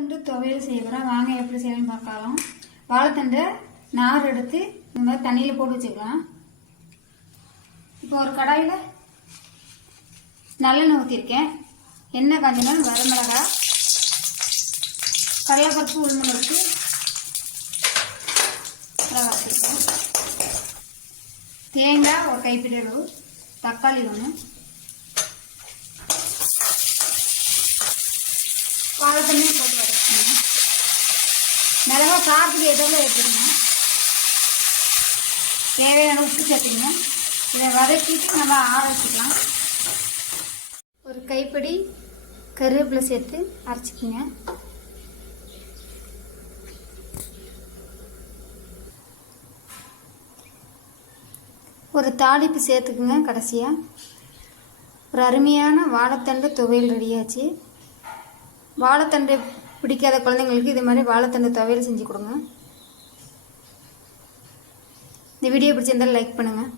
வாழைத்தண்டு துவையல் செய்ய போகிறோம் வாங்க எப்படி செய்யணும்னு பார்க்கலாம். வாழைத்தண்டை நார் எடுத்து இந்த மாதிரி தண்ணியில் போட்டு வச்சுக்கலாம். இப்போ ஒரு கடாயில் நல்லெண்ணெய் ஊற்றிருக்கேன் எண்ணெய் காஞ்சினால் வரமிளகா கடலைப்பருப்பு உளுந்தம்பருப்பு இதெல்லாம் வச்சுருக்கேன். தேங்காய் ஒரு கைப்பிடி அளவு தக்காளி ஒன்று வாழைத்தண்ணியும் போட்டு மிளகா காரத்துக்கு எதிரில் எடுத்துக்கணும். தேவையான உப்பு சேர்த்துக்கணும். இதை வதக்கிட்டு நம்ம ஆற வச்சுக்கலாம். ஒரு கைப்பிடி கருவேப்பிலை சேர்த்து அரைச்சிக்கிங்க. ஒரு தாளிப்பு சேர்த்துக்குங்க கடைசியாக ஒரு அருமையான வாழைத்தண்டு துவையல் ரெடியாச்சு வாழைத்தண்டு பிடிக்காத குழந்தைங்களுக்கு இது மாதிரி வாழைத்தண்டு துவையல் செஞ்சு கொடுங்க. இந்த வீடியோ பிடிச்சிருந்தால் லைக் பண்ணுங்கள்